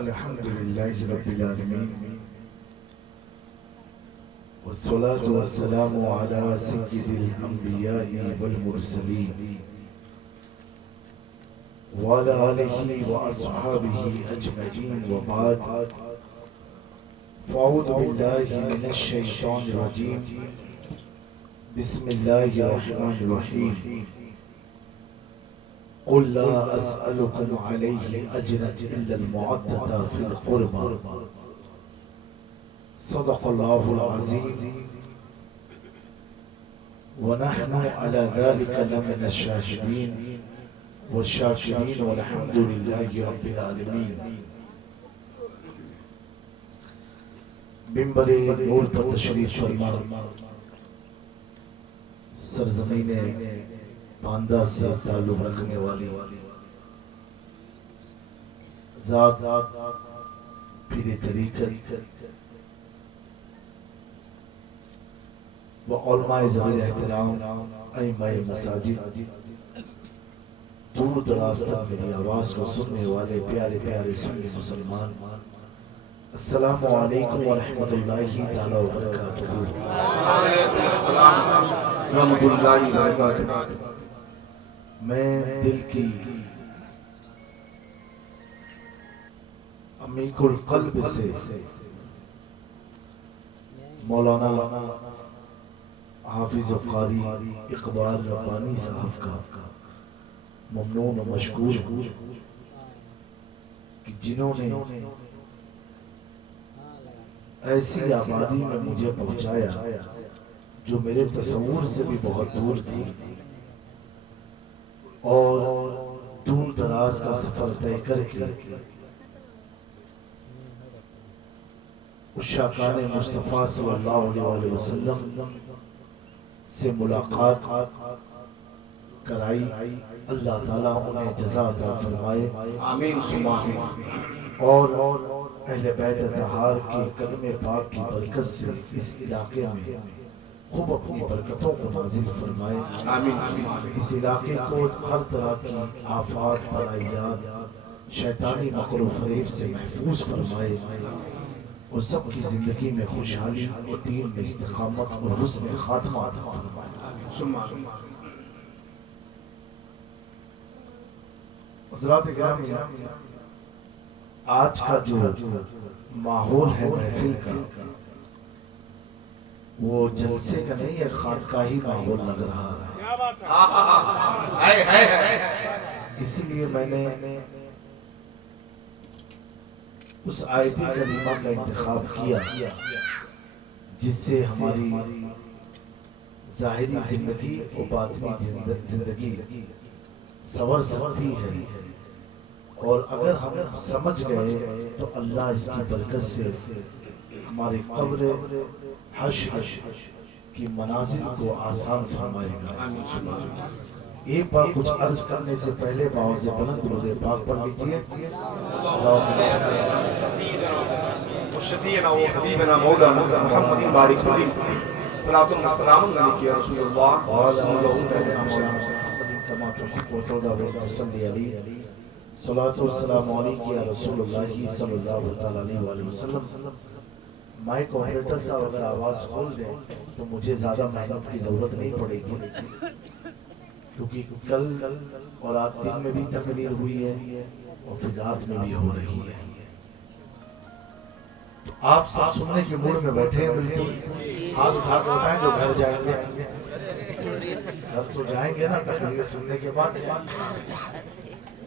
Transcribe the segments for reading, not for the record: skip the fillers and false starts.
الحمد لله رب العالمين والصلاة والسلام على سيد الأنبياء والمرسلين وعلى آله وأصحابه أجمعين وبعد فأعوذ بالله من الشيطان الرجيم بسم الله الرحمن الرحيم قل لا أسألكم عليه أجرا إلا المودة في القربى صدق الله العظيم ونحن على ذلك لمن الشاهدين والشاكرين والحمد لله رب العالمين. منبر نور پر تشریف فرما سرزمین باندہ سے تعلق رکھنے والی ذات پیر طریقت و علماء ذوی احترام ائمہ مساجد دور دراز تک میری آواز کو سننے والے پیارے پیارے سنی مسلمان السلام علیکم ورحمۃ اللہ تعالی وبرکاتہ. رحمۃ اللہ وبرکاتہ. میں دل کی عمیق القلب سے مولانا حافظ و قاری اقبال ربانی صاحب کا ممنون و مشکور ہوں کہ جنہوں نے ایسی آبادی میں مجھے پہنچایا جو میرے تصور سے بھی بہت دور تھی اور دور دراز کا سفر طے کر کے عشاقان مصطفیٰ صلی اللہ علیہ وسلم سے ملاقات کرائی. اللہ تعالیٰ انہیں جزا عطا فرمائے آمین ثم آمین. اور اہل بیت اطہار کے قدم پاک کی برکت سے اس علاقے میں خوب اپنی برکتوں کو نازل فرمائے. آمین ثم آمین. اس علاقے کو ہر طرح کی آفات بلائیات شیطانی مکر و فریب سے محفوظ فرمائے اور سب کی زندگی میں خوشحالی اور دین میں استقامت اور حسن خاتمہ عطا فرمائے. ثم آمین. حضرات گرامی، آج کا جو ماحول ہے محفل کا وہ جلسے کا نہیں ہے، خانقاہی ماحول لگ رہا ہے. اس لیے میں نے اس آیت کریمہ کا انتخاب کیا جس سے ہماری ظاہری زندگی اور باطنی زندگی سنور سکتی ہے، اور اگر ہم سمجھ گئے تو اللہ اس کی برکت سے ہمارے قبر حشر کی منازل کو آسان فرمائے گا. ایک بار کچھ عرض کرنے سے پہلے باوز بلند درود پاک پڑھ لیجئے. شفیعنا و حبیبنا مولانا محمد بارک صلی صلاۃ و سلام علیک یا رسول اللہ وعلی سیدنا مولانا محمد کما تحب و ترضى وصلی علیہ صلاۃ و سلام علیک یا رسول اللہ صلی اللہ تعالی علیہ وآلہ وسلم. مائک آپریٹر صاحب اگر آواز کھول دیں تو مجھے زیادہ محنت کی ضرورت نہیں پڑے گی، کیونکہ کل اور آج دن میں بھی تقریر ہوئی ہے اور پھر رات میں بھی ہو رہی ہے. تو آپ سب سننے کے موڈ میں بیٹھے ہیں، بالکل ہاتھ اٹھا کے اٹھائیں جو گھر جائیں گے. گھر تو جائیں گے نا تقریر سننے کے بعد.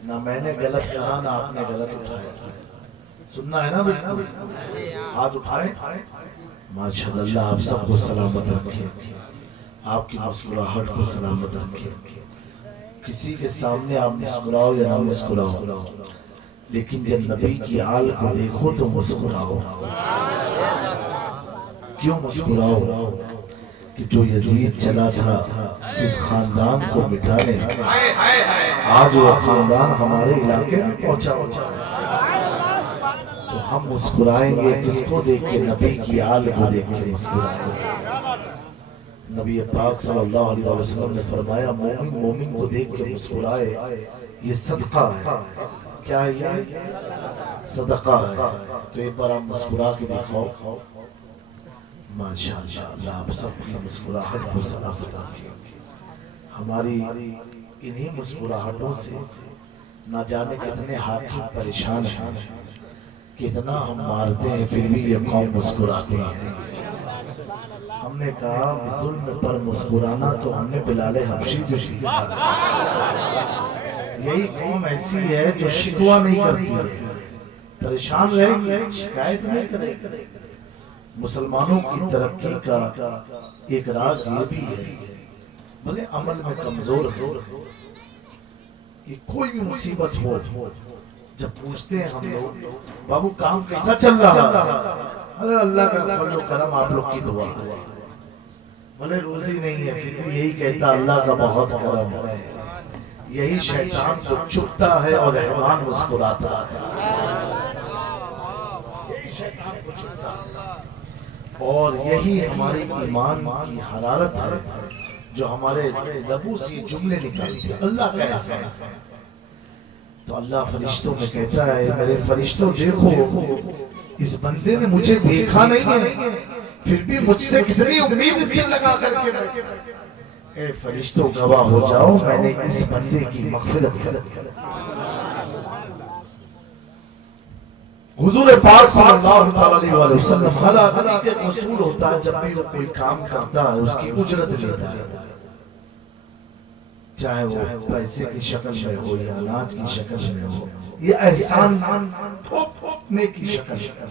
نہ میں نے غلط کہا نہ آپ نے غلط اٹھایا، سننا ہے نا بالکل. ہاتھ اٹھائیں. ماشاءاللہ آپ سب کو سلامت رکھے، آپ کی مسکراہٹ کو سلامت رکھے. کسی کے سامنے آپ مسکراؤ یا نہ مسکراؤ، لیکن جب نبی کی آل کو دیکھو تو مسکراؤ. کیوں مسکراؤ؟ کہ جو یزید چلا تھا جس خاندان کو مٹانے، آج وہ خاندان ہمارے علاقے میں پہنچا ہوا ہے. تو ہم مسکرائیں گے کس کو دیکھ کے؟ نبی کی آل کو دیکھ کے مسکرائیں گے. نبی پاک صلی اللہ علیہ وسلم نے فرمایا مومن مومن کو دیکھ کے مسکرائے یہ صدقہ ہے. کیا ہے یہ؟ صدقہ ہے. تو ایک بار آپ مسکرا کے دکھاؤ. ماشاءاللہ اللہ آپ سب کی مسکراہٹ کو سلامت رکھے. ہماری انہی مسکراہٹوں سے نہ جانے کتنے حاکم پریشان ہیں. کتنا ہم مارتے ہیں پھر بھی یہ قوم مسکراتے ہیں. ہم نے کہا ظلم پر مسکرانا تو ہم نے بلال حبشی سے سیکھا. یہی قوم ایسی ہے جو شکوہ نہیں کرتی ہے, پریشان رہے گی, شکایت نہیں کرے گی. مسلمانوں کی ترقی کا ایک راز یہ بھی ہے, بھلے عمل میں کمزور ہو, کہ کوئی بھی مصیبت ہو جب پوچھتے ہیں ہم لوگ بابو کام کیسا چل رہا ہے, اللہ کا فضل و کرم آپ لوگ کی دعا, بھلے روزی نہیں ہے پھر بھی یہی کہتا اللہ کا بہت کرم ہے. یہی شیطان کو چپتا ہے اور رحمان مسکراتا ہے. یہی شیطان کو چپتا ہے اور یہی ہماری ایمان کی حرارت ہے جو ہمارے لبوں سے جملے نکالتے ہیں اللہ کا احسان ہے. تو اللہ فرشتوں میں کہتا ہے میرے فرشتوں دیکھو اس بندے نے مجھے دیکھا نہیں ہے پھر بھی مجھ سے کتنی امید سے لگا کر کے بیٹھے. اے فرشتوں گواہ ہو جاؤ میں نے اس بندے کی مغفرت کر دی. حضور پاک صلی اللہ علیہ وآلہ وسلم ہر آدمی کے اصول ہوتا ہے جب بھی وہ کوئی کام کرتا ہے اس کی اجرت لیتا ہے, چاہے وہ پیسے کی شکل میں ہو یا اناج کی شکل میں ہو یا احسان ٹھوکنے کی شکل میں,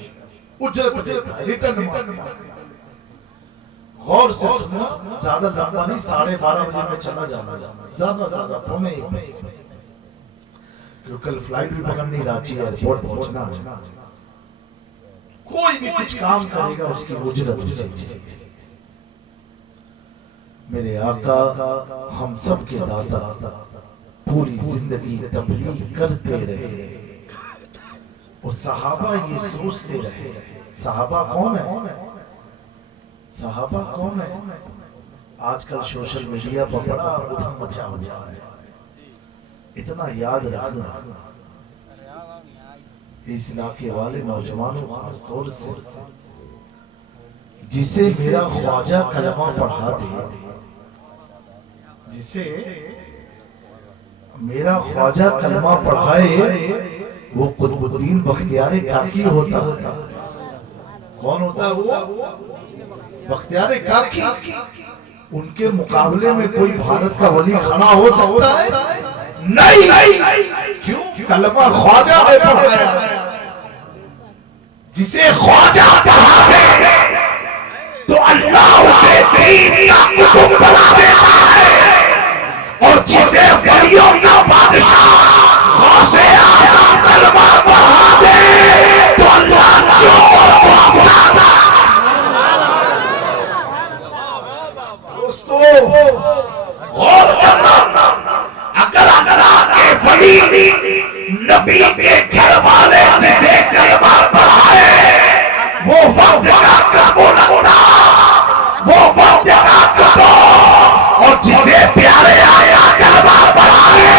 اجرت لیتا ہے, ریٹرن مانگتا ہے. غور سے سننا, زیادہ لمبا نہیں, 12:30 بجے میں چلا جانا, زیادہ 1:45 کیوں کل فلائٹ بھی پکڑنی, رانچی ایئرپورٹ پہنچنا ہے. کوئی بھی کچھ کام کرے گا اس کی اجرت اسے چاہیے. میرے آقا ہم سب کے دادا پوری زندگی تبلیغ کرتے رہے اور صحابہ یہ سوچتے رہے صحابہ کون ہے, صحابہ کون ہے. آج کل سوشل میڈیا پر بڑا ادھم مچا ہوا ہے. اتنا یاد رکھنا اس علاقے والے نوجوانوں خاص طور سے, جسے میرا خواجہ کلمہ پڑھا دے, جسے میرا خواجہ کلمہ پڑھائے وہ قطب الدین بختیار کاکی ہوتا ہے. کون ہوتا ہے وہ؟ بختیار کاکی. ان کے مقابلے میں کوئی بھارت کا ولی کھڑا ہو سکتا ہے؟ نہیں. کیوں؟ کلمہ خواجہ نے پڑھایا. جسے خواجہ پڑھا دے تو اللہ اسے دین کا قطب بنا دیتا ہے, اور جسے ولیوں کا بادشاہ غوث اعظم کلمہ پڑھا دے تو اللہ چور کو اپنا. دوستو غور کرنا, اگر کے ولی نبی کے گھر والے جسے کلمہ پڑھائے وہ وقت کا کبو لگتا, وہ وقت کا کبو, اور جسے پیارے آیا کلمہ پڑھائے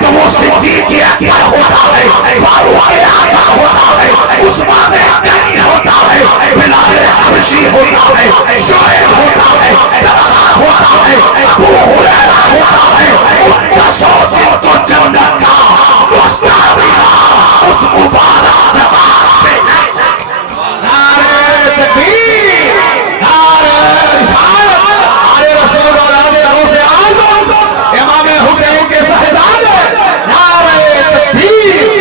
تو وہ صدیق اکبر ہوتا ہے, فاروق اعظم ہوتا ہے, عثمان غنی ہوتا ہے, بلال حبشی ہوتا ہے, شعیب ہوتا ہے, طلحہ ہوتا ہے, ابو ہریرہ ہوتا ہے. ان کا سو جن کو جنت کا وسطہ ملا اس مبارک جماعت پہ نعرہ تکبیر, نعرہ رسالت, نعرہ رسول اللہ, غوث اعظم امام حسین کے صاحبزادے, نعرہ تکبیر.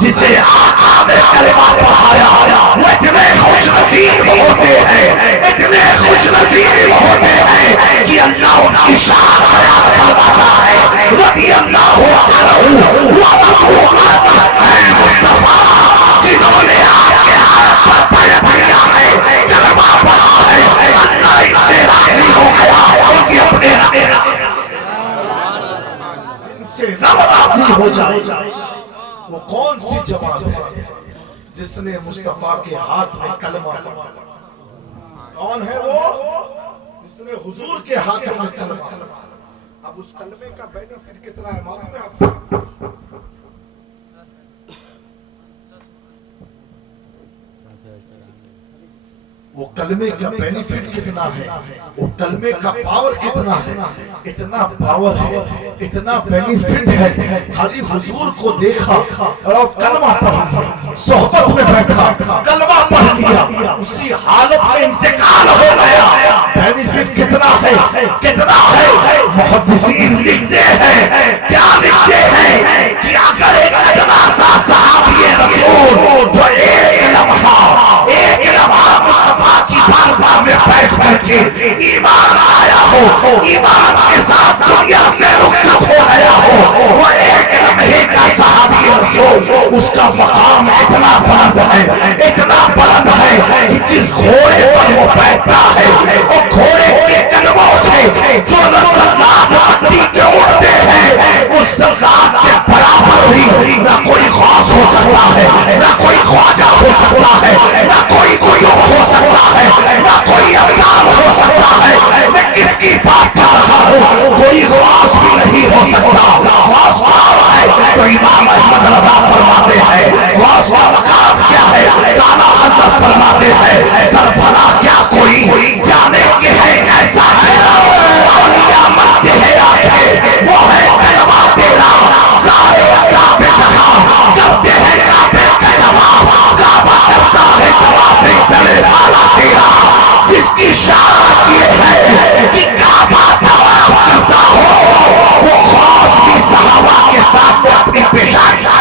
جسے آقا نے کلمہ پڑھایا وہ اتنے خوش نصیب ہوتے ہیں, اتنے خوش نصیب ہوتے ہیں کہ اللہ ان کی شان بیان فرماتا ہے. رضی اللہ عنہ وَرَضُوا اے مصطفیٰ جنہوں نے آپ کے ہاتھ پر بیعت کیا ہے, کلمہ پڑھا ہے, اللہ ان سے راضی ہو گیا, ان کی اپنے سے راضی ہو جائے. وہ کون سی جماعت ہے جس نے مصطفیٰ کے ہاتھ میں کلمہ پڑھا؟ کون ہے وہ جس نے حضور کے ہاتھ میں کلمہ پڑھا؟ اب اس کلمے کا بینیفٹ کتنا ہے معلوم ہے آپ کو؟ وہ کلمے کا بینیفٹ کتنا ہے، وہ کلمے کا پاور کتنا ہے، اتنا پاور ہے، اتنا بینیفٹ ہے، خالی حضور کو دیکھا اور کلمہ پڑھ لیا، صحبت میں بیٹھا کلمہ پڑھ لیا، اسی حالت میں انتقال ہو گیا، بینیفٹ کتنا ہے، کتنا ہے۔ محدثین لکھتے ہیں، کیا لکھتے ہیں کہ اگر ایک ادنا سا صحابی رسول جو ایک لمحہ مصطفیٰ کی بارگاہ میں بیٹھ کر کے ایمان آیا ہو، ایمان کے ساتھ دنیا سے رخصت ہو گیا ہو، وہ ایک لمحے کا صحابی رسول، اس کا مقام اتنا بلند ہے، اتنا بلند ہے کہ جس گھوڑے پر وہ بیٹھتا ہے، وہ گھوڑے کے قدموں سے جو زلات مٹی کے اڑتے ہیں، اس زلات کے برابر بھی نہ کوئی غوث ہو سکتا ہے، نہ کوئی خواجہ ہو سکتا ہے، نہ کوئی قطب ہو سکتا ہے، نہ کوئی ابدال ہو سکتا ہے۔ میں کس کی بات کر رہا ہوں؟ کوئی غوث بھی نہیں ہو سکتا۔ غوث کون ہے؟ تو امام احمد رضا فرماتے ہیں غوث کا مقام کیا ہے؟ اعلیٰ حضرت فرماتے ہیں سربراہ کیا کوئی جانے کے ہے کیسا ہے؟ اولیاء مانتے ہیں آگے وہ ہے کلمہ تیرا، سارے کعبے جہاں کرتے ہیں کعبے کا طواف، کعبہ کرتا ہے طواف تلے والا تیرا، جس کی شان یہ ہے کہ کعبہ طواف کرتا ہو، وہ غوث بھی صحابہ کے ساتھ اپنی پیشانی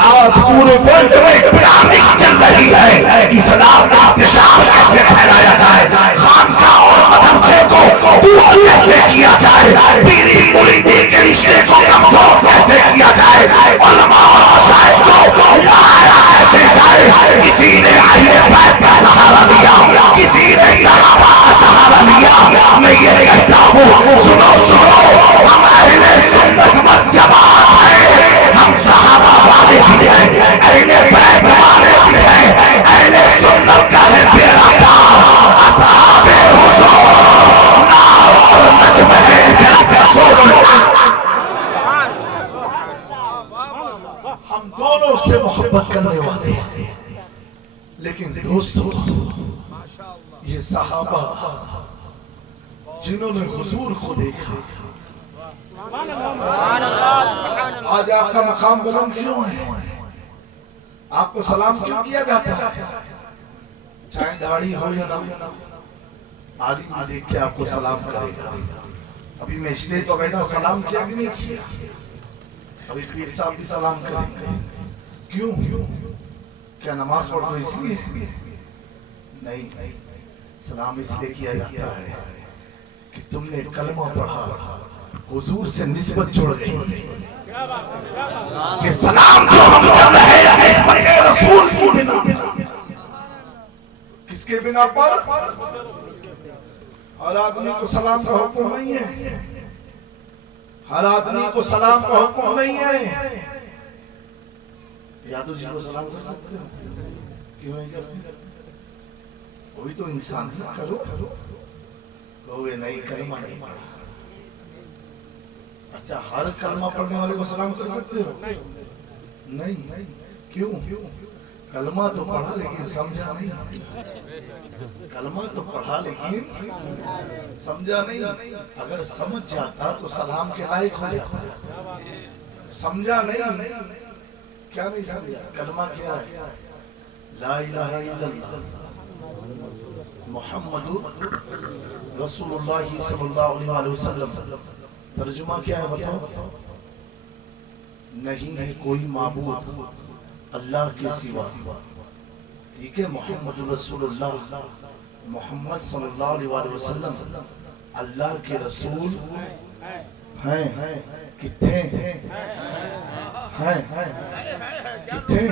آج پورے ورلڈ میں پلاننگ چل رہی ہے کہ اسلام کا انتشار کیسے پھیلایا جائے، خانقاہ اور مدرسے کو دور کیسے کیا جائے، پیری مریدی کے رشتے کو کمزور کیسے کیا جائے، علماء اور مشائخ کو لڑایا کیسے جائے۔ کسی نے اہل بیت کا سہارا لیا، کسی نے صحابہ کا سہارا لیا۔ میں یہ کہتا ہوں سنو سنو، ہم اہل سنت والجماعت ہیں، ہم صحابہ والے بھی ہیں، اہل بیت والے بھی ہیں، اہل سنت کا ہے پیرا دار اصحاب حضور، نار اور نجم ہے رسول اللہ۔ ہم دونوں سے محبت کرنے والے ہیں، لیکن دوستو یہ صحابہ جنہوں نے حضور کو دیکھا، آج آپ کا مقام بلند کیوں ہے؟ آپ کو سلام کیوں کیا جاتا ہے؟ چاہے داڑھی ہو یا نہ ہو، عالم بھی دیکھ کے آپ کو سلام کرے گا۔ ابھی میں اسٹیج پر بیٹھا سلام کیا بھی نہیں کیا، ابھی پیر صاحب بھی سلام کریں گے۔ کیوں؟ کیا نماز پڑھو اس لیے؟ نہیں، سلام اس لیے کیا جاتا ہے کہ تم نے کلمہ پڑھا، حضور سے نسبت جڑ گئی۔ یہ سلام جو ہم کر رہے ہیں نسبت رسول کی بنا، کس کے بنا پر؟ ہر آدمی کو سلام کا حکم نہیں ہے، ہر آدمی کو سلام کا حکم نہیں ہے۔ یادو جی کو سلام کر سکتے ہو، کیوں نہیں کرتے؟ وہی تو انسان ہے، کرو کہوگے نہیں کلمہ نہیں پڑھا۔ اچھا ہر کلمہ پڑھنے والے کو سلام کر سکتے ہو؟ نہیں، کیوں؟ کلمہ تو پڑھا لیکن سمجھا نہیں، کلمہ تو پڑھا لیکن سمجھا نہیں۔ اگر سمجھ جاتا تو سلام کے لائق ہو جاتا، سمجھا نہیں، کیا نہیں سمجھا؟ کلمہ کیا ہے؟ لا الہ الا اللہ محمد رسول اللہ صلی اللہ علیہ وسلم۔ ترجمہ کیا ہے بتاؤ؟ نہیں ہے کوئی معبود اللہ کے سوا، ٹھیک ہے؟ محمد رسول اللہ، محمد صلی اللہ علیہ وسلم اللہ کے رسول ہیں۔ کتنے ہیں؟ کتنے؟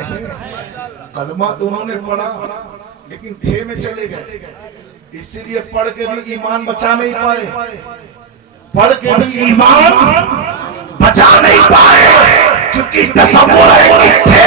کلمہ تو انہوں نے پڑھا لیکن تھے میں چلے گئے، اسی لیے پڑھ کے بھی ایمان بچا نہیں پائے، پڑھ کے بھی ایمان بچا نہیں پائے، کیونکہ تصور ہے کہ تھے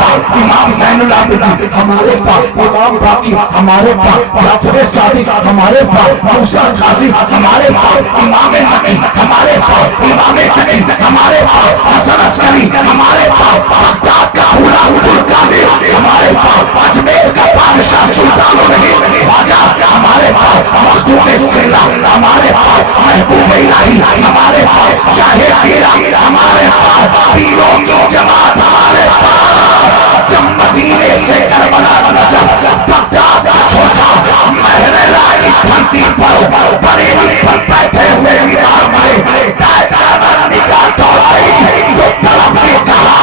پاس امام زین العابدین، ہمارے پاس امام باقی، ہمارے پاس جعفر صادق، ہمارے پاس موسیٰ کاظم، ہمارے پاس امام مکی، ہمارے پاس امام تقی، ہمارے پاس حسن عسکری، ہمارے پاس بغداد کا پورا عبدالقادر، ہمارے پاس اجمیر کا بادشاہ سلطان الرحیم خواجہ، ہمارے پاس مخدوم سلہ، ہمارے پاس محبوب الہی، ہمارے پاس شاہ پیرا، ہمارے پاس پیروں کی جماعت، ہمارے پاس جب مدینے سے کربلا نجف بغداد کا چھوچا مہرلا کی دھرتی پر بریلی پر بیٹھے ہوئے امام نے دائرہ نگاہ دوڑائی تو طرف نے کہا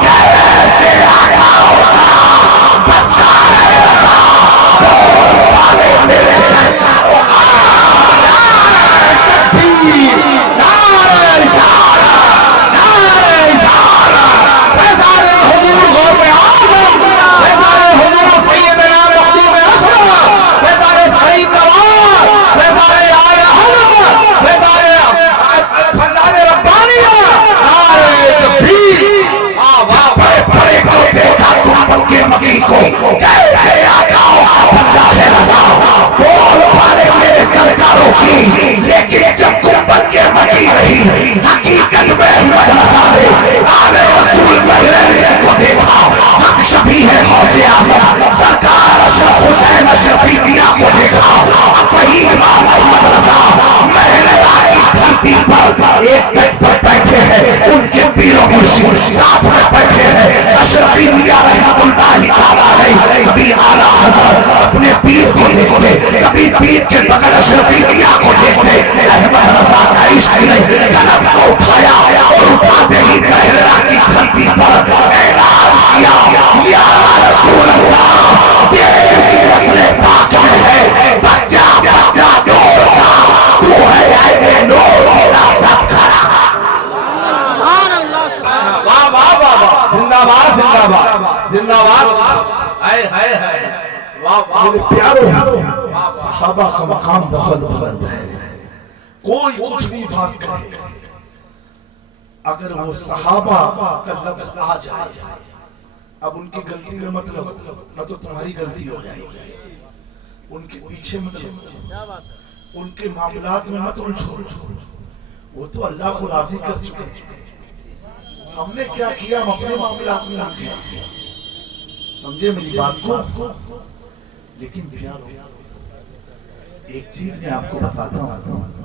کیسے آقا ہوگا بغداد رضا بول پالے میرے سرکار کیسے آقا بندہ ہے رضا بول پالے میرے سرکاروں کی، لیکن جب گنبد کے مکی رہی حقیقت میں احمد رضا نے آل رسول مہرنی کو دیکھا، ہم شبیہ غوث اعظم سرکار اشرف حسین اشرفی میاں کو دیکھا، اب وہی امام احمد رضا مہرنی کی دھرتی پر ایک تک پر بیٹھے ہیں، ان کے پیر و مرشد ساتھ میں بیٹھے ہیں، اشرفی میاں رحمت اللہ تعالی کبھی اعلیٰ حضرت اپنے پیر کو دیکھتے، کبھی پیر کے بغل اشرفی میاں کو دیکھتے، احمد رضا کا عشق نے قلم کو اٹھایا اور اٹھاتے ہی مہرلا کی دھرتی پر اعلان کیا یا رسول اللہ تیری نسل پاک میں ہے بچہ بچہ نور کا، تو ہے عین نور کی راست کھڑا۔ واہ واہ واہ واہ، زندہ باد زندہ باد زندہ باد، ہائے ہائے ہائے، واہ واہ میرے پیارو صحابہ کا مقام بہت بلند ہے، کوئی کچھ بھی بات کہے اگر وہ صحابہ کا لفظ آ جائے اب ان کی غلطی میں مت لگو، نہ تو تمہاری غلطی ہو جائے گی، ان کے پیچھے مت لگو، ان کے معاملات میں مت الجھو، وہ تو اللہ کو راضی کر چکے ہیں، ہم نے کیا کیا ہم اپنے معاملات میں الجھے، سمجھے میری بات کو؟ لیکن پیارو ایک چیز میں آپ کو بتاتا ہوں،